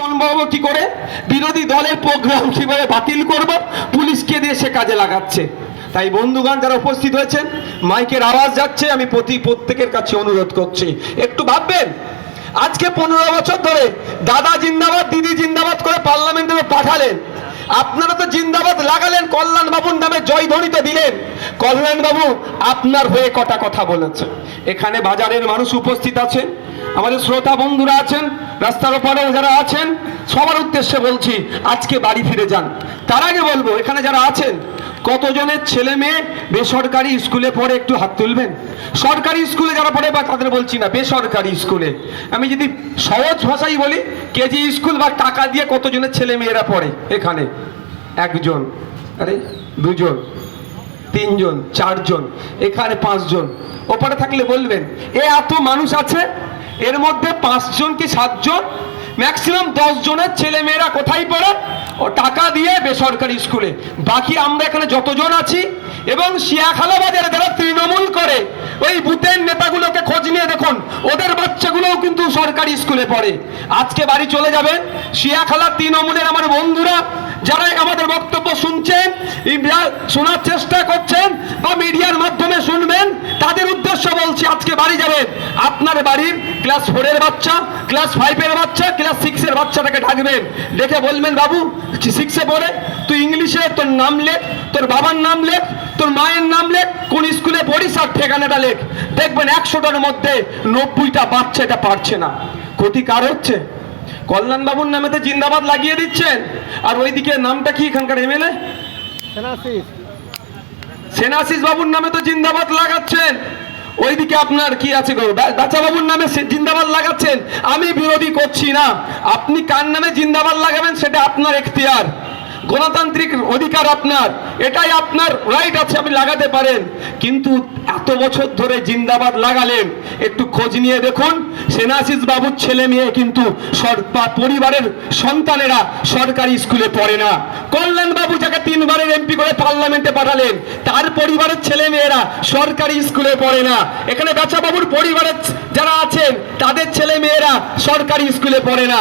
সম্ভব কি করে বিরোধী দলের প্রোগ্রাম কিভাবে বাতিল করব পুলিশকে দিয়ে সে কাজে লাগাচ্ছে। তাই বন্ধুগণ যারা উপস্থিত হয়েছেন, মাইকের আওয়াজ যাচ্ছে, আমি প্রত্যেকের কাছে অনুরোধ করছি একটু ভাববেন। আজকে 15 বছর ধরে দাদা জিন্দাবাদ দিদি জিন্দাবাদ করে পার্লামেন্টে পাঠালেন, আপনারা তো জিন্দাবাদ লাগালেন, কল্যাণ বাবুর নামে জয়ধ্বনি তো দিলেন। কল্যাণ বাবু আপনার হয়ে কটা কথা বলেছে। এখানে বাজারের মানুষ উপস্থিত আছেন, আমাদের শ্রোতা বন্ধুরা আছেন, রাস্তার ওপারে যারা আছেন, সবার উদ্দেশ্যে বলছি আজকে বাড়ি ফিরে যান। তার আগে বলবো এখানে যারা আছেন কতজনের ছেলে মেয়ে বেসরকারি স্কুলে পড়ে একটু হাত তুলবেন। সরকারি স্কুলে যারা পড়ে বা তাদের বলছি না, বেসরকারি স্কুলে আমি যদি সহজ ভাষায় বলি কেজি স্কুল বা টাকা দিয়ে কতজনের ছেলে মেয়েরা পড়ে। এখানে একজন, আরে দুজন, তিনজন, চারজন, এখানে 5 জন, ওপারে থাকলে বলবেন এত মানুষ আছে, এর মধ্যে 5 জন কি 7 জন, ম্যাক্সিমাম 10 জনের ছেলে মেয়েরা কোথায় পড়ে? ও টাকা দিয়ে বেসরকারি স্কুলে। বাকি আমরা এখানে যতজন আছি এবং শিয়াখালা বাজারে যারা তৃণমূল করে ওই বুথের নেতাগুলোকে খোঁজ নিয়ে দেখুন, ওদের বাচ্চাগুলোও কিন্তু সরকারি স্কুলে পড়ে। আজকে বাড়ি চলে যাবেন, শিয়াখালা তৃণমূলের আমার বন্ধুরা যারা আমাদের বক্তব্য শুনছেন, শোনার চেষ্টা করছেন বা মিডিয়ার মাধ্যমে শুনবেন, তাদের উদ্দেশ্য বলছি আজকে বাড়ি যাবেন, আপনার বাড়ির ক্লাস 4 এর বাচ্চা, ক্লাস 5 এর বাচ্চা, ক্লাস 6 এর বাচ্চাটাকে ডাকবেন, ডেকে বলবেন বাবু 6 এ পড়ে, তুই ইংলিশে তোর নাম লেখ, তোর বাবার নাম লেখ, তোর মায়ের নাম লেখ, কোন স্কুলে পড়িস আর ঠিকানাটা লেখ। দেখবেন 100টার মধ্যে 90টা বাচ্চা এটা পারছে না। ক্ষতি কার হচ্ছে? কল্যাণ বাবুর নামে তো জিন্দাবাদ লাগিয়ে দিচ্ছেন, আর ওইদিকে নামটা কি এখানকার এমএলএ সেনাশিস বাবুর নামে তো জিন্দাবাদ লাগাচ্ছেন, ওইদিকে আপনার কি আছে গো বাচ্চা বাবুর নামে জিন্দাবাদ লাগাচ্ছেন। আমি বিরোধী করছি না, আপনি কার নামে জিন্দাবাদ লাগাবেন সেটা আপনার এখতিয়ার, গণতান্ত্রিক অধিকার আপনার, এটাই আপনার রাইট আছে, আপনি লাগাতে পারেন। কিন্তু এত বছর ধরে জিন্দাবাদ লাগালেন, একটু খোঁজ নিয়ে দেখুন সেনাশিস বাবুর ছেলে মেয়ে কিন্তু পরিবারের সন্তানেরা সরকারি স্কুলে পড়ে না। কল্যাণ বাবু যাকে 3 বারের এমপি করে পার্লামেন্টে পাঠালেন, তার পরিবারের ছেলে মেয়েরা সরকারি স্কুলে পড়ে না। এখানে বাচ্চা বাবুর পরিবারের যারা আছেন তাদের ছেলে মেয়েরা সরকারি স্কুলে পড়ে না।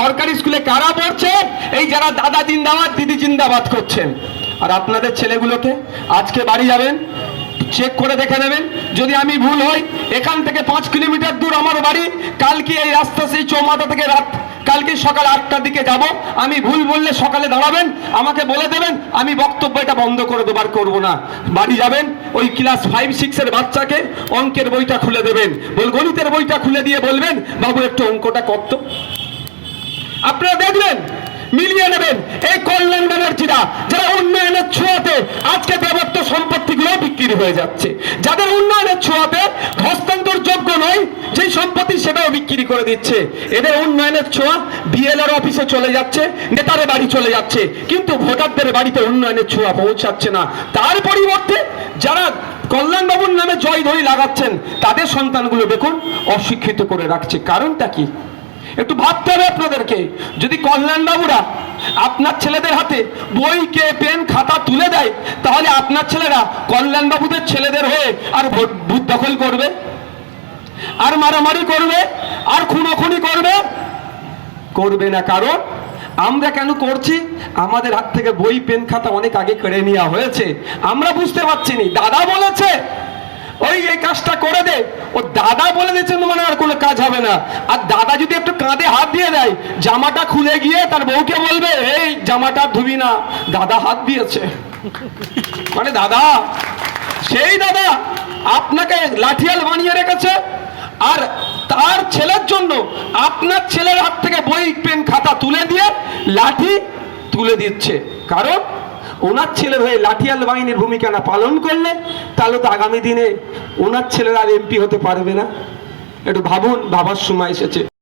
সরকারি স্কুলে কারা পড়ছে? এই যারা দাদা জিন্দাবাদ দিদি জিন্দাবাদ করছেন। আর আপনাদের ছেলেগুলোকে আজকে বাড়ি যাবেন, চেক করে দেখে নেবেন, যদি আমি ভুল হই এখান থেকে 5 কিলোমিটার দূর আমার বাড়ি, কালকে এই রাস্তা সেই চৌমাথা থেকে কালকে সকাল 8টার দিকে যাব, আমি ভুল বললে সকালে দাঁড়াবেন, আমাকে বলে দেবেন, আমি বক্তব্য এটা বন্ধ করে দেবার করবো না। বাড়ি যাবেন, ওই ক্লাস 5-6 এর বাচ্চাকে অঙ্কের বইটা খুলে দেবেন, গণিতের বইটা খুলে দিয়ে বলবেন বাবু একটু অঙ্কটা করত। আপনারা দেখবেন, মিলিয়ে নেবেন এই কল্যাণ ব্যানার্জিরা যারা উন্নয়নের ছোঁয়াতে আজকে দেবত্ব সম্পত্তিগুলো বিক্রি হয়ে যাচ্ছে, যাদের উন্নয়নের ছোঁয়াতে হস্তান্তর যোগ্য নয় যেই সম্পত্তি সেটাও বিক্রি করে দিচ্ছে। এদের উন্নয়নের ছোঁয়া বিএলআর অফিসে চলে যাচ্ছে, নেতাদের বাড়ি চলে যাচ্ছে, কিন্তু ভোটারদের বাড়িতে উন্নয়নের ছোঁয়া পৌঁছাচ্ছে না। তার পরিবর্তে যারা কল্যাণ বাবুর নামে জয়ধ্বনি লাগাচ্ছেন তাদের সন্তানগুলো দেখুন অশিক্ষিত করে রাখছে। কারণটা কি একটু ভাবতে হবে আপনাদেরকে। যদি কল্যাণ বাবুরা আপনার ছেলেদের হাতে বই কে পেন খাতা তুলে দেয়, তাহলে আপনার ছেলেরা কল্যাণ বাবুদের ছেলেদের হয়ে আর বুথ দখল করবে, আর মারামারি করবে, আর খুনোখুনি করবে না। কারণ আমরা কেন করছি? আমাদের হাত থেকে বই পেন খাতা অনেক আগে কেড়ে নেওয়া হয়েছে, আমরা বুঝতে পারছি না। দাদা বলেছে ওই এই কাজটা করে দে, ও দাদা বলে দিয়েছেন মানে আর কোনো কাজ হবে না। আর দাদা যদি একটু কাঁধে হাত দিয়ে দেয়, জামাটা খুলে গিয়ে তার বউকে বলবে এই জামাটা ধুবি না, দাদা হাত দিয়েছে, মানে দাদা সেই দাদা আপনাকে লাঠিয়াল বানিয়ে রেখেছে, আর তার ছেলের জন্য আপনার ছেলের হাত থেকে বই পেন খাতা তুলে দিয়ে লাঠি তুলে দিচ্ছে। কারণ ওনার ছেলের হয়ে লাঠিয়াল বাহিনীর ভূমিকা না পালন করলে তাহলে তো আগামী দিনে ওনার ছেলেরা আর এমপি হতে পারবে না। একটু ভাবুন, ভাবার সময় এসেছে।